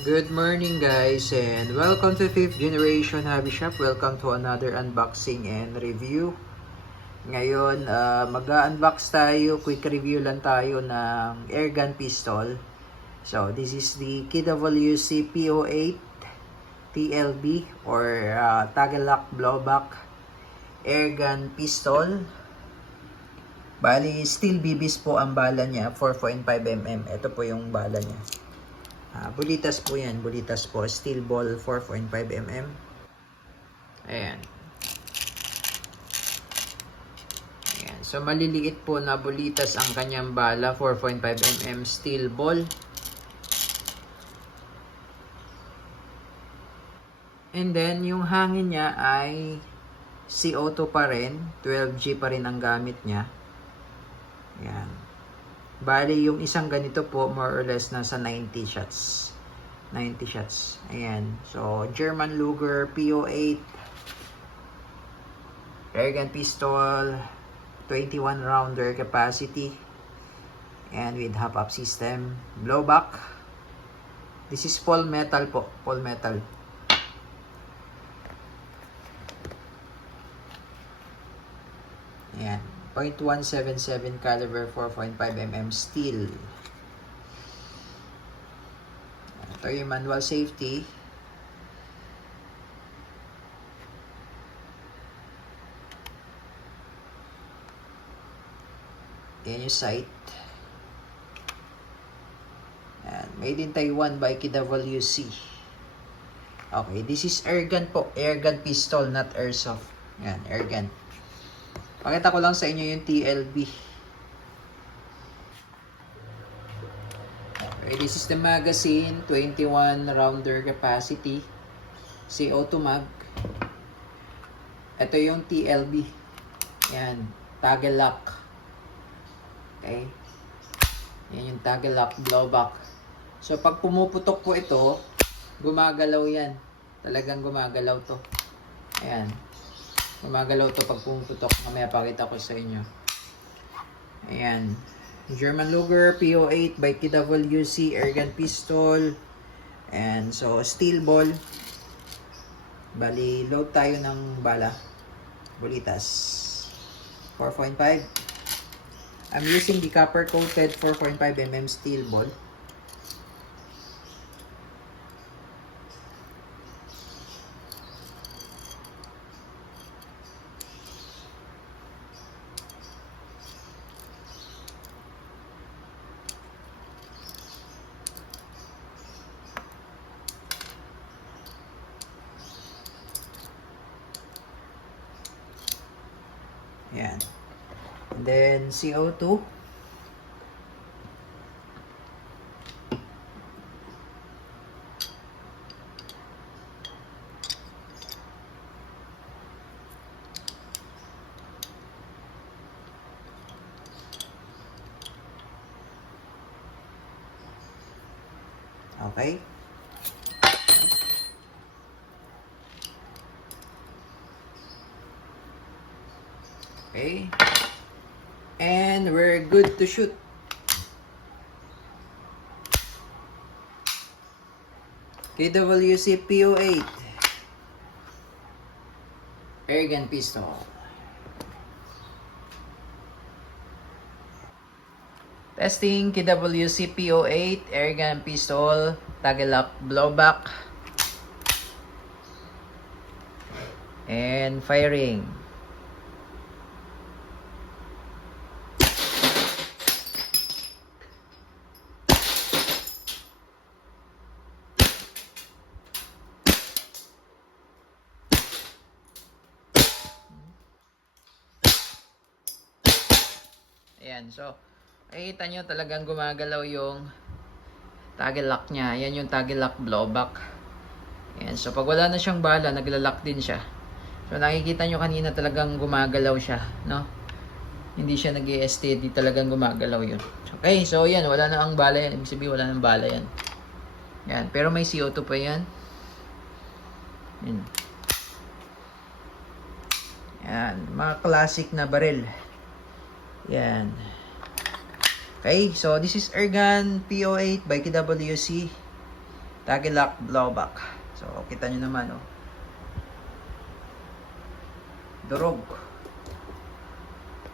Good morning guys and welcome to 5th Generation Hobby Shop. Welcome to another unboxing and review. Ngayon, mag-unbox tayo, quick review lang tayo ng airgun pistol. So, this is the KWC P08 TLB or Tagalog Blowback airgun pistol. Bali, steel BBs po ang bala niya, 4.5mm. Ito po yung bala niya. Bulitas po yan, bulitas po, steel ball 4.5mm. Ayan. Ayan. So maliliit po na bulitas ang kanyang bala, 4.5mm steel ball. And then yung hangin niya ay CO2 pa rin, 12G pa rin ang gamit niya. Ayan. Bali, yung isang ganito po, more or less, nasa 90 shots. 90 shots. Ayan. So, German Luger P08. Airgun pistol. 21 rounder capacity. And with hop-up system. Blowback. This is full metal po. Full metal. Ayan. .177 caliber 4.5mm steel. Ito yung manual safety. Yan yung sight. Ayan. Made in Taiwan by KWC. Okay, this is airgun po. Airgun pistol, not airsoft. Yan, airgun. Pakita ko lang sa inyo yung TLB. Okay, this is the magazine, 21 rounder capacity, CO2 mag. Ito yung TLB. Yan, Tagalog. Okay. Yan yung Tagalog blowback. So pag pumuputok po ito, gumagalaw yan. Talagang gumagalaw to. Ayan. Gumagalaw to pag pumuputok. Mamaya pakita ko sa inyo. Ayan. German Luger P08 by KWC airgun pistol. And so, steel ball. Bali, load tayo ng bala. Bulitas. 4.5. I'm using the copper coated 4.5mm steel ball. Ayan. And then, CO2. Okay. Okay. And we're good to shoot. KWC P08 airgun pistol. Testing KWC P08 airgun pistol, Tagalog blowback. And firing. Ayan, so makikita nyo talagang gumagalaw yung Tagalog niya. Ayan yung Tagalog blowback. Ayan, so pag wala na siyang bala, naglalak din siya. So nakikita nyo kanina talagang gumagalaw siya, no? Hindi siya nag-i-steady, talagang gumagalaw yun. Okay, so yan, wala na ang bala yan. Ibig sabihin, wala nang bala yan. Yan, pero may CO2 pa yan. Yan. Yan, mga classic na baril. Yan. Okay, so this is airgun P08 by KWC Tagilock blowback. So, kita nyo naman, oh. Durog.